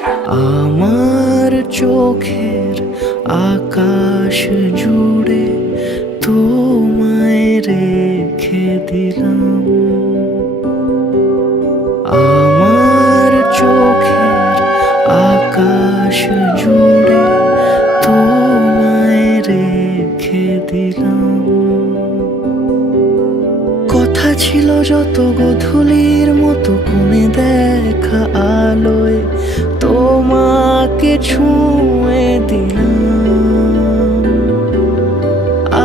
আমার চোখের আকাশ জুড়ে তোমায় রেখে দিলাম। আমার চোখের আকাশ জুড়ে তোমায় রেখে দিলাম। কথা ছিল যত গধূলির মতো কোণে দেখা আলোয় তোমাকে ছুঁয়ে দিলাম।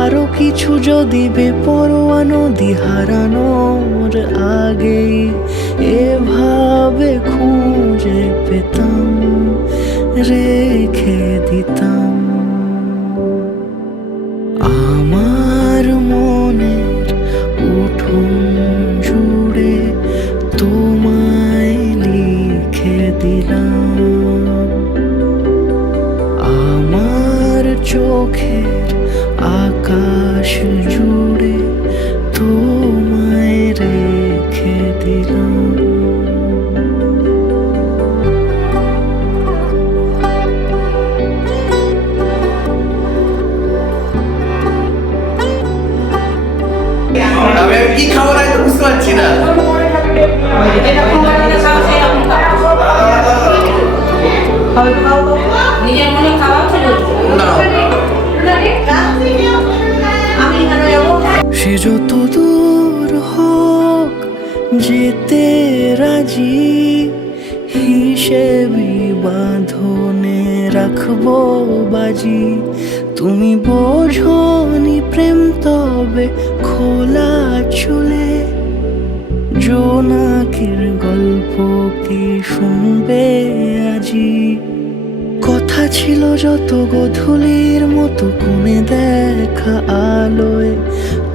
আরো কিছু যদি বেপরোয়া নদী হারানোর আগেই এভাবে খুঁজে পেতাম, রেখে দিতাম। আমার মনের উঠোন জুড়ে তোমায় লিখে দিলাম। আমার চোখের আকাশ জুড়ে তোমায় রেখে দিলাম। আমি কি খাবো না তো বুঝতে পারছি না। নিজের মনে খাওয়া ছিল সে যত দূর হোক যেতে রাজি, হিসেবি বাঁধনে রাখবো বাজি। তুমি বোঝনি প্রেম তবে খোলা চুলে জোনাকির গল্প কি শুনবে আজি। কথা ছিল যত গধূলির মতো কোণে দেখা আলোয়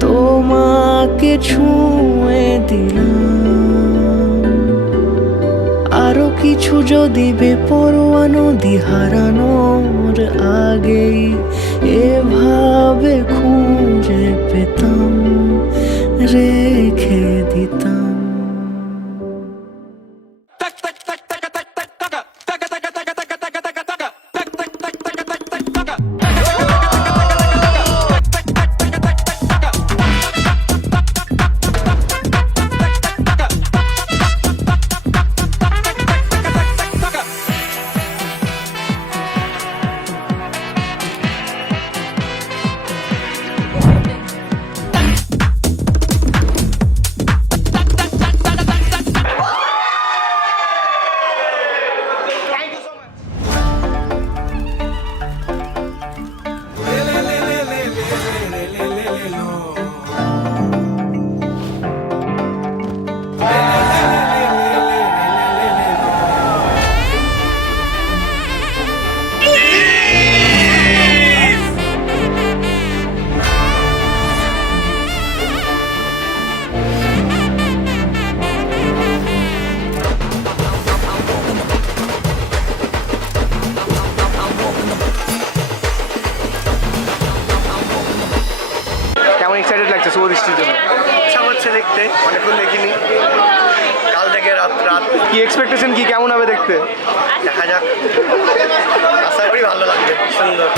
তোমাকে ছুঁয়ে দিলাম। আরো কিছু যদি বেপরোয়া নদী হারানোর আগেই এভাবে খুঁজে পেতাম, রেখে দিতাম। কেমন এক্সাইটেড লাগছে শুভ দৃষ্টির জন্য? ইচ্ছা করছে দেখতে, অনেকক্ষণ দেখিনি। কাল থেকে রাত কি এক্সপেকটেশন, কি কেমন হবে দেখতে? দেখা যাক, আশা করি ভালো লাগবে, সুন্দর।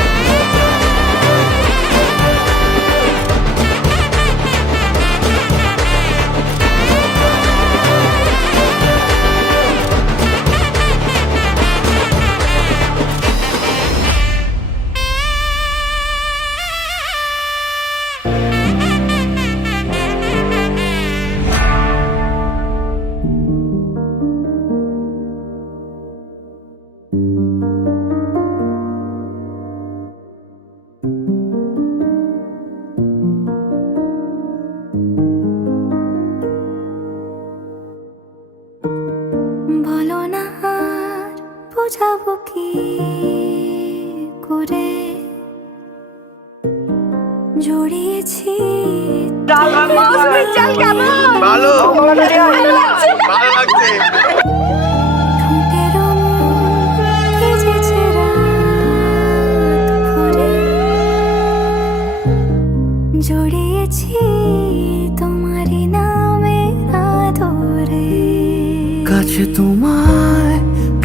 বলো না আর বোঝাবো কি করে, জড়িয়েছি ভালো লাগছে। ঠোঁটের মুখ ভিজেছে রাত ভরে, জড়িয়েছি তোমারই নামে আদরে। কাছে তোমায়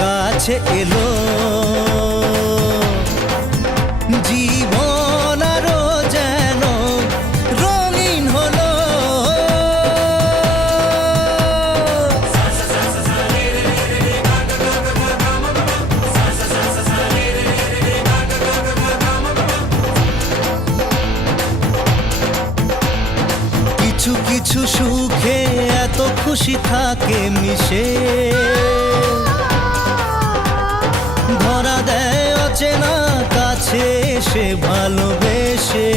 কাছে এলো জীবন আরো যেন রঙিন হলো কিছু কিছু সুখে এত খুশি থাকে মিশে ধরা দেয় অচেনা কাছে সে ভালোবেসে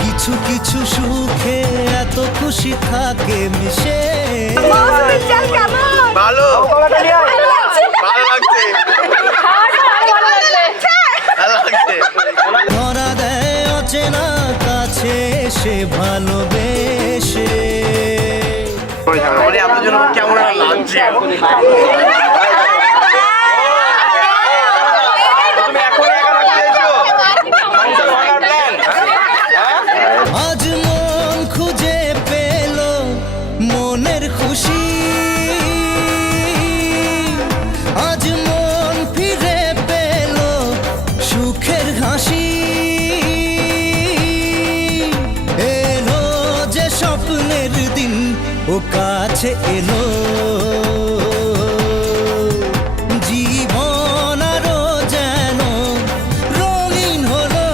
কিছু কিছু সুখে এত খুশি থাকে মিশে ভালো ভালো লাগছে ভালো লাগছে ধরা দেয় অচেনা কাছে সে ভালোবেসে আপনার জন্য কেমন লাগছে আজ মন খুঁজে পেল মনের খুশি আজ মন ফিরে পেল সুখের হাসি এলো যে স্বপ্নের দিন ও কাছে এলো জীবন আরো যেন রঙিন হলো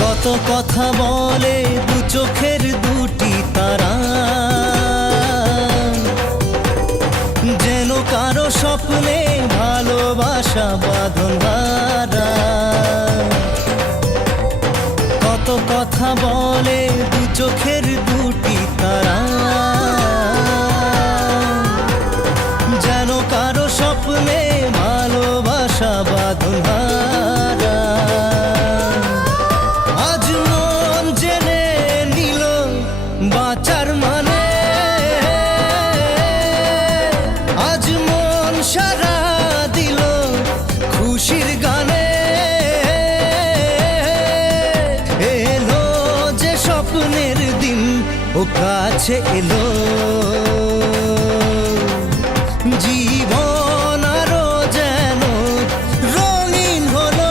কত কথা বলে দু চোখের দুটি তারা যেন কারো স্বপ্নে ভালোবাসা বাঁধন হারা কত কথা বলে দু চোখের দুটি তারা যেন কারো স্বপ্নে ভালোবাসা বাঁধন হারা আজ মন জেনে নিল বাঁচার মানে আজ মন সারা দিল খুশির গানে এলো যে স্বপ্নের দিন ও কাছে এলো জীবন আরো যেন রঙিন হলো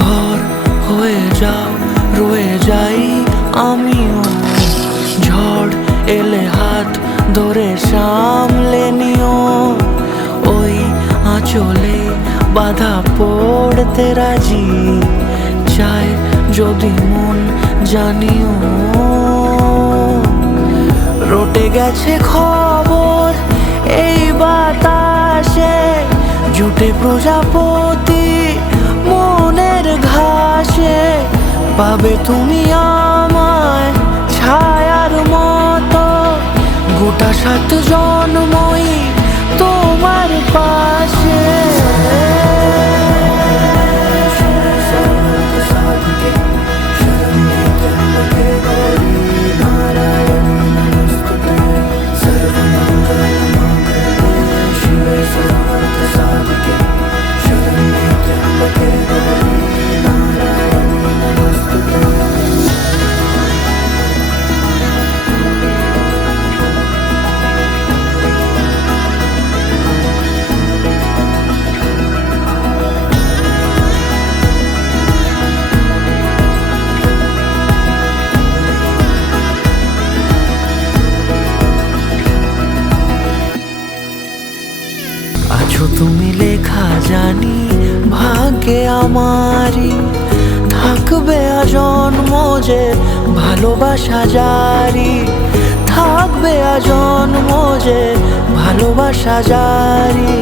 ঘর হয়ে যাও রয়ে যাই আমিও ঝড় এলে হাত ধরে সামলে নিও ওই আঁচলে বাধা পড়তে রাজি চায় যদি মন জানিও রটে গেছে খবর এই বাতাসে জুটে প্রজাপতি মনের ঘাসে পাবে তুমি আমায় ছায়ার মতো গোটা 7 জন্মই তোমার পাশে থাকবে আজন্ম যে ভালোবাসা জারি, থাকবে আজন্ম যে ভালোবাসা জারি।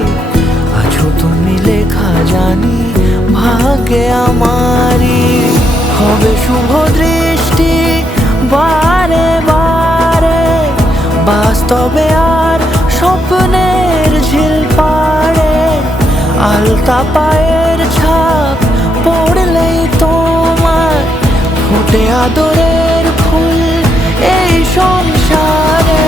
আছো তুমি লেখা জানি ভাগ্যে আমারি, হবে শুভ দৃষ্টি বারে বারে, বাস্তবে আর স্বপ্নের ঝিল পাড়ে। আলতা পায়ের ছাপ পড়লেই তোমার ফোটে আদরের ফুল এই সংসারে।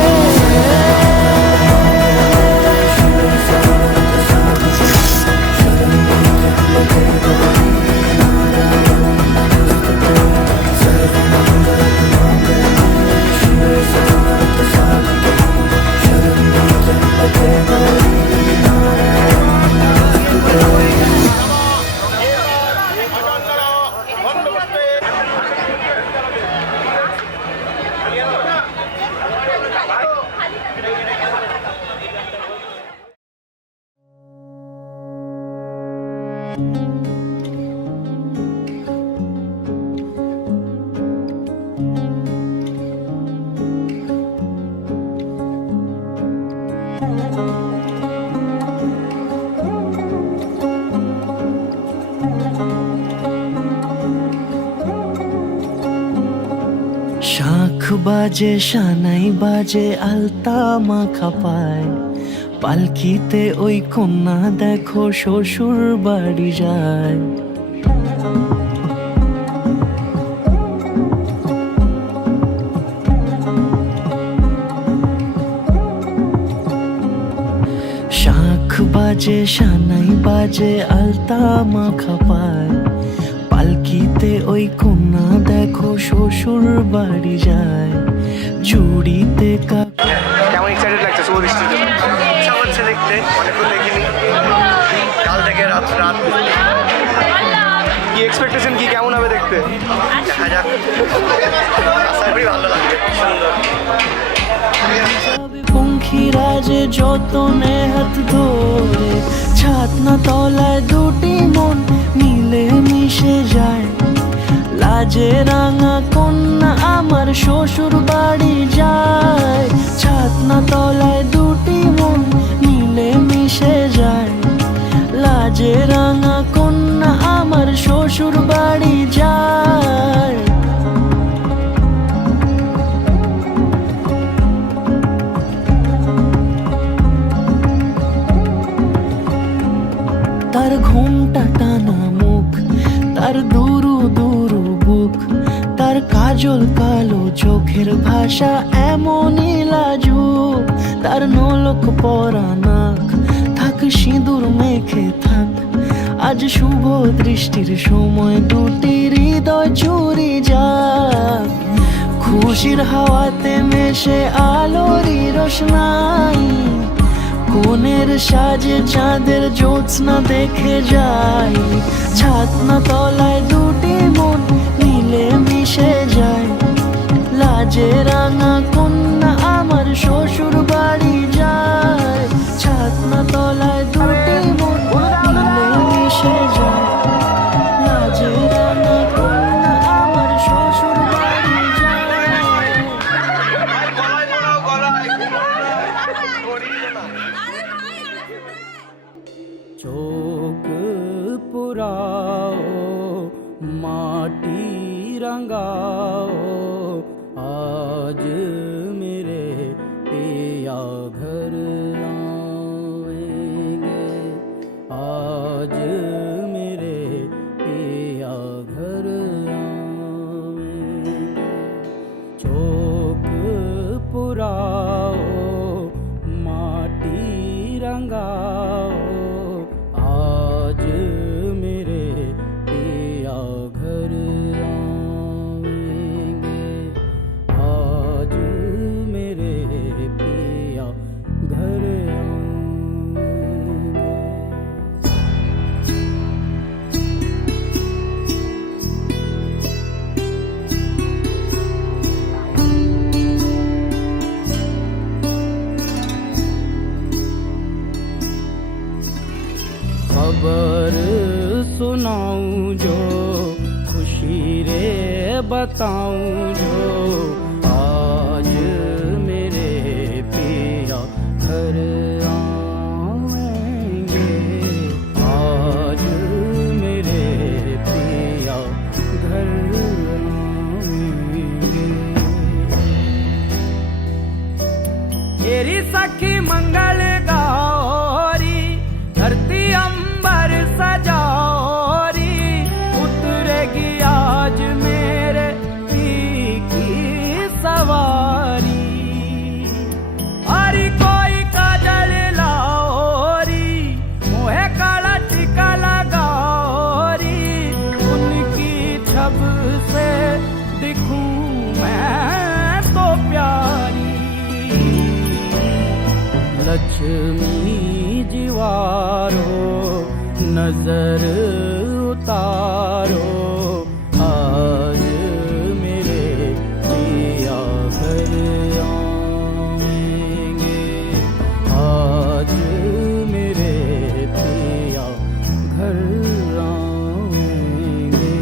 শাঁখ বাজে সানাই বাজে আলতা মাখা পায়, পালকিতে ওই কন্যা দেখো শ্বশুর বাড়ি যায়। শাঁখ বাজে সানাই বাজে আলতা মাখা পায়, পালকিতে ওই কন্যা দেখো শ্বশুর বাড়ি যায়। চুড়িতে কেমন এক্সাইটেড লাগছে শুভ দৃষ্টির জন্য? ইচ্ছা করছে দেখতে, অনেকক্ষণ দেখিনি, কাল থেকে রাত কি এক্সপেকটেশন কি কেমন হবে দেখতে? দেখা যাক, আশা করি ভালো লাগবে, সুন্দর। পঙ্খিরাজে যতনে হাত ধরে, ছাতনা তলায় দুটি মন মিলে মিশে যায়। লাজে রাঙা কন্যা আমার শ্বশুর বাড়ি যায়, ছাতনা তলায় দুটি মন মিলে মিশে যায়। লাজে রাঙা কন্যা আমার শ্বশুর বাড়ি যায়। তার ঘুমটা টানা মুখ, তার দুরু দুরু বুক, তার কাজল কালো চোখের ভাষা এমনই লাজুক। তার নোলক পরা নাক, থাক সিঁদুর মেখে থাক। আজ শুভ দৃষ্টির সময় দুটি হৃদয় চুরি যাক। খুশির হাওয়াতে মেশে আলোরই রোশনাই, কোণের সাজে চাঁদের জ্যোৎস্না দেখে যাই। ছাতনা তলায় দুটি মন মিলে মিশে যায়। লাজে রাঙা কন্যা আমার শ্বশুর বাড়ি যায়, ছাতনা তলায় দুটি মন মিলে মিশে যায়। লাজে রাঙা কন্যা আমার শ্বশুর বাড়ি যায়। চোখ পুরাও মাটি रंगाओ आज मेरे पिया घर आएंगे आज मेरे पिया घर आएंगे चौक पुराओ माटी रंगाओ आज मेरे पिया घर आएंगे आज बताऊं जो आज मेरे पिया घर आएंगे, आज मेरे पिया घर आएंगे। तेरी सखी मंगल गौरी धरती अंबर सजारी, उतरेगी आज मेरे पी की सवारी। अरे कोई काजल लाओरी, मोहे काला टीका लगाओरी, उनकी छब से दिखूं मैं तो प्यारी। लक्ष्मी जीवारो नजर उतारो, आज मेरे पिया घर आएंगे, आज मेरे पिया घर आएंगे।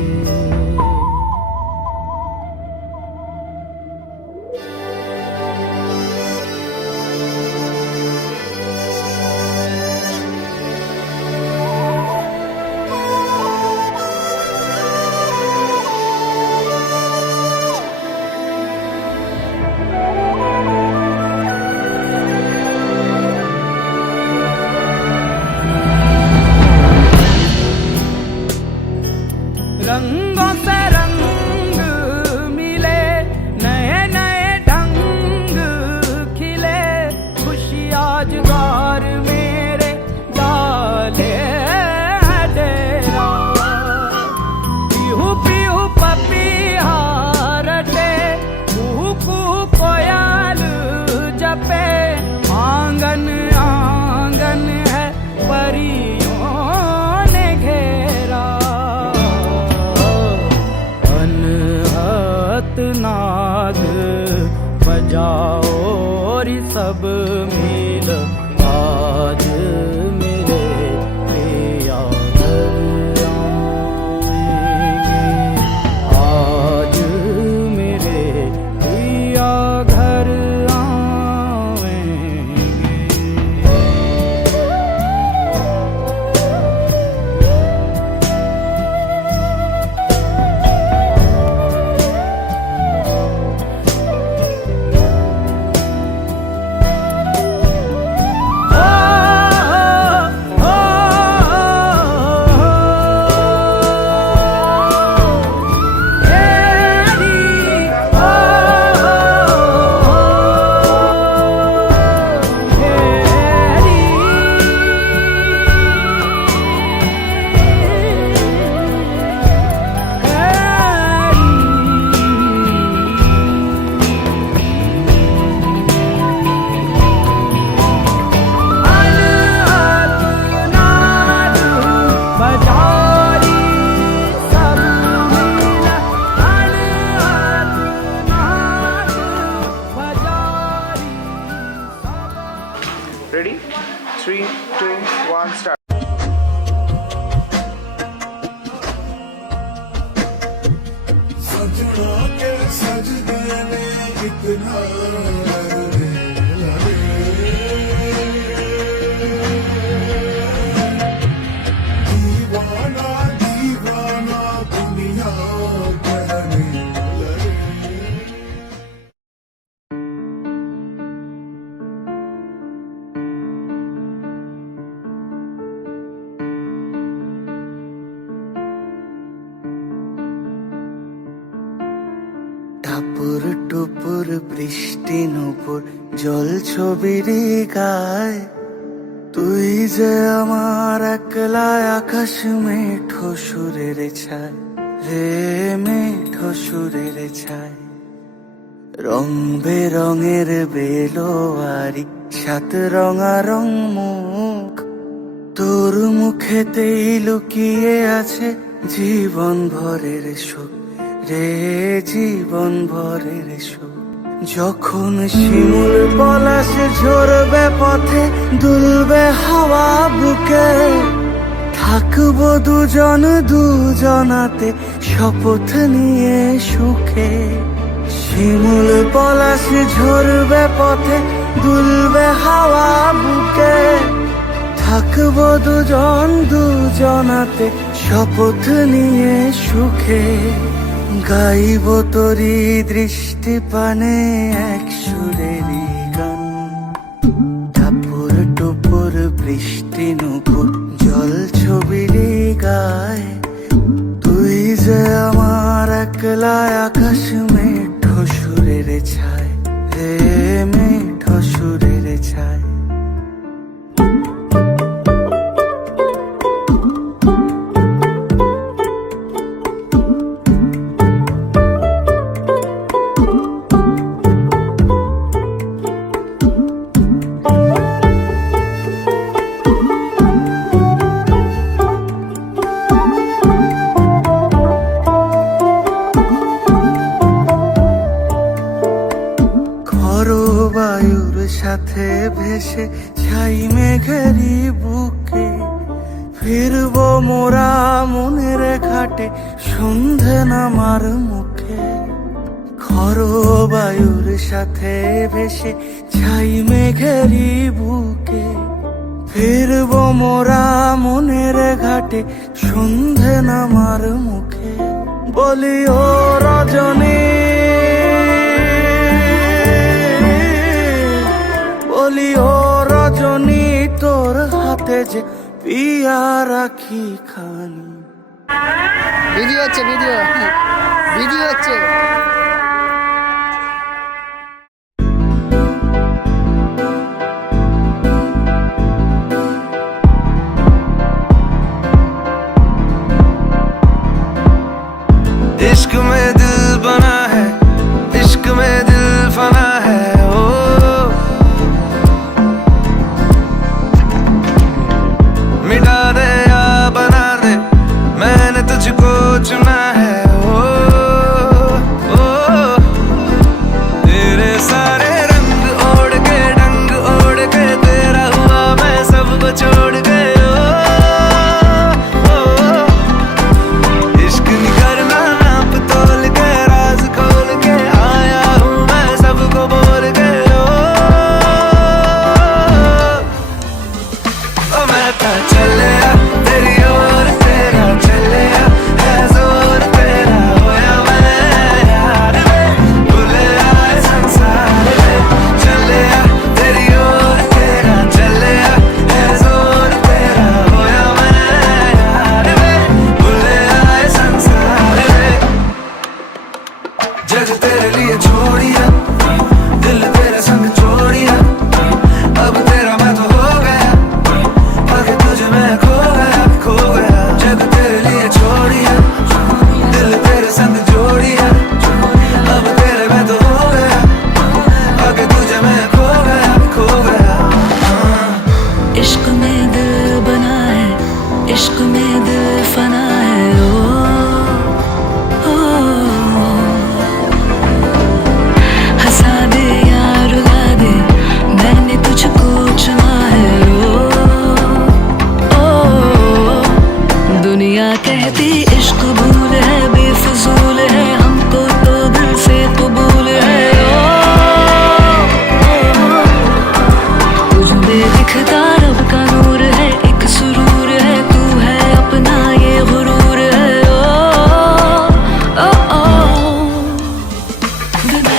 रंगों से रंग मिले, नए नए ढंग खिले, खुशी आज द्वार मेरे डाले है डेरा। पीहू पीहू पपीहा रटे, कुहू कुहू कोयल जपे, आंगन आंगन है परियों ने घेरा। अनहत नाद बजाओ रे सब मिल, आज मेरे पिया घर आएंगे, आज मेरे पिया घर आएंगे। Ready? 3, 2, 1, start. सजना के सजदे ने इतना दीवाना दीवाना दुनिया कहने लगे। টাপুর টুপুর বৃষ্টি নুপুর জল ছবির গায়, তুই যে আমার একলা আকাশ মেঠো সুরের ছায় রে, মেঠো সুরের ছায়। রং বেরঙের বেলোয়ারি সাত রঙারং মুখ, তোর মুখেতেই লুকিয়ে আছে জীবন ভরের সুখ রে, জীবন ভরের সুখ। যখন শিমুল পলাশ ঝরবে পথে, দুলবে হাওয়া বুকে, থাকবো দুজন দুজনাতে শপথ নিয়ে সুখে, শিমুল পলাশ ঝরবে পথে দুলবে হাওয়া বুকে। থাকবো দুজন দুজনাতে শপথ নিয়ে সুখে, গাইব তোরি দৃষ্টি পানে এক সুরেরই গান। টাপুর টুপুর বৃষ্টি নুপুর জল ছবিরই গায়, তুই যে আমার একলা আকাশ মেঠো সুরের ছায়, রে মেঠো সুরের ছায়। বায়ুর সাথে ভেসে ছাই মেঘেরি বুকে, ফিরবো মোরা মনের ঘাটে সন্ধে নামার মুখে। খর বায়ুর সাথে ভেসে ছাই মেঘেরি বুকে, ফিরবো মোরা মনের ঘাটে সন্ধে নামার মুখে। বলি ও রজনী, বলি ও রজনী, তোর হাতে যে পিয়া রাখি খানি। ভিডিও হচ্ছে, ভিডিও ভিডিও হচ্ছে। इश्क में दिल बना है, इश्क में दिल फना है। ओ मिटा दे या बना दे, मैंने तुझको चुना है। ओ तेरे सारे रंग ओढ़ के डंग ओढ़ के, तेरा हुआ मैं सबको छोड़ के। इश्क नहीं करना नाप तोल के, राज खोल के आया हूँ मैं सबको बोल के। ओ मैं तो चलिया तेरी ओर, तेरा चलिया है जोर, तेरा होया मैं यार वे, भूले आए संसार में। चलिया तेरी ओर, तेरा चलिया है जोर, तेरा होया मैं यार वे, भूले आए संसार में। जग तेरे लिए छोड़िया, दिल तेरे संग छोड़िया, अब तेरा मैं तो हो गया, आगे तुझे मैं खो गया, खो गया। जग तेरे लिए छोड़िया, दिल तेरे संग जोड़िया, अब तेरे मैं तो हो गया, आगे तुझे मैं खो गया, खो गया। इश्क में दिल बना है, इश्क में दिल फना है। ओ हंसा दे या रुला दे, मैंने तुझको चुना है। ओ दुनिया कहती इश्क भूल है, बेफजूल है, हमको तो दिल से कबूल है। तुझ में दिखता रब का नूर है, एक सुरूर है, तू है अपना ये गुरूर है। ओ बिना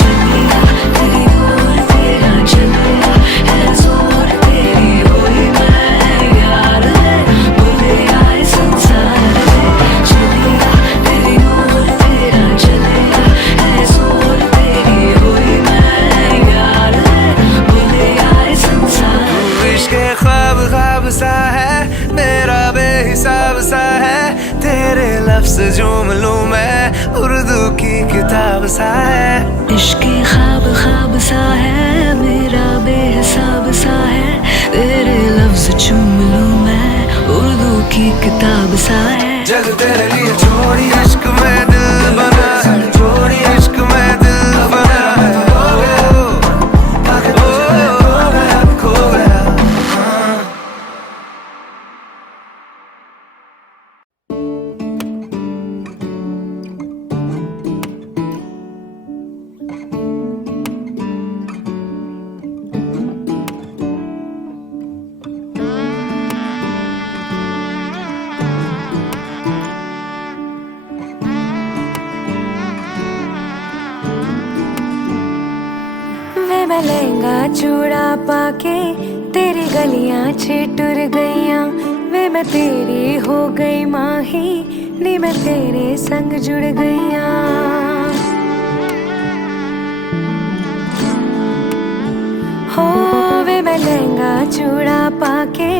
चलिया तेरी ओर, तेरा चलिया है जोर, तेरी होई मैं यार है, भूले आए संसार में। चलिया तेरी ओर, तेरा चलिया है जोर, तेरी होई मैं यार है, भूले आए संसार। इश्क ख्वाब ख्वाब सा है, मेरा बेहिसाब सा है, तेरे लफ्ज झूम लूं मैं, उर्दू की किताब सा है। इश्क ख्वाब ख्वाब सा है, मेरा बेहिसाब सा है, तेरे लफ्ज चूम लूं मैं, उर्दू की किताब सा है। जग तेरे लिए छोड़ी, इश्क में दिल बना है, छोड़ी इश्क में दिल बना है। खो गया, खो गया। मैं लहंगा चूड़ा पाके तेरी गलियां छिटुर गईयां वे मैं तेरी हो गई माही नी मैं तेरे संग जुड़ गईयां हो वे मैं लहंगा चूड़ा पाके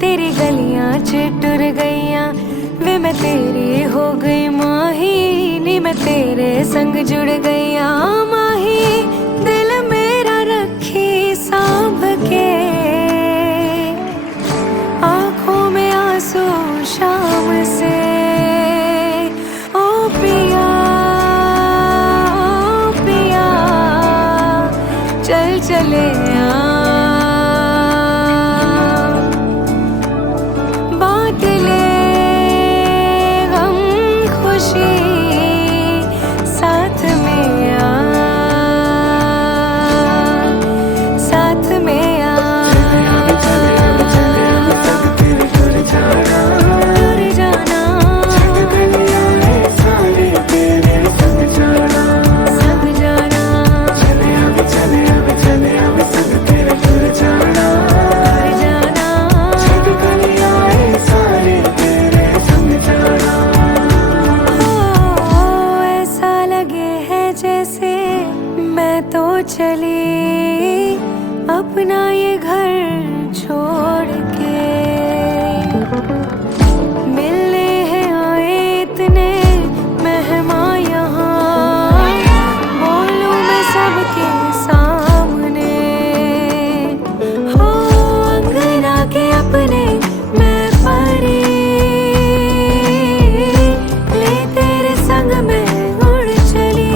तेरी गलियां छिटुर गईयां वे मैं तेरी हो गई माही नी मैं तेरे संग जुड़ गईयां माही दिल मेरा रखी सांभ के आंखों में आंसू शाम से ओ पिया पिया चल चले बात ले गम खुशी साथ में साथ में दूर जाना संग जाना ऐसा लगे है जैसे मैं तो चली अपना ये घर छोड़ के मिलने हैं आए इतने मेहमान यहाँ बोलूं मैं सबके सामने हो अंगना के अपने मैं परी ले तेरे संग में उड़ चली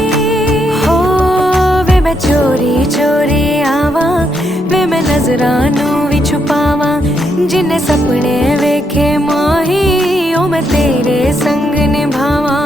हो वे मैं चोरी चोरी आवा वे मैं नजरानू भी छुपावा जिन्ने सपने वेखे माही ओ मैं तेरे संग निभावा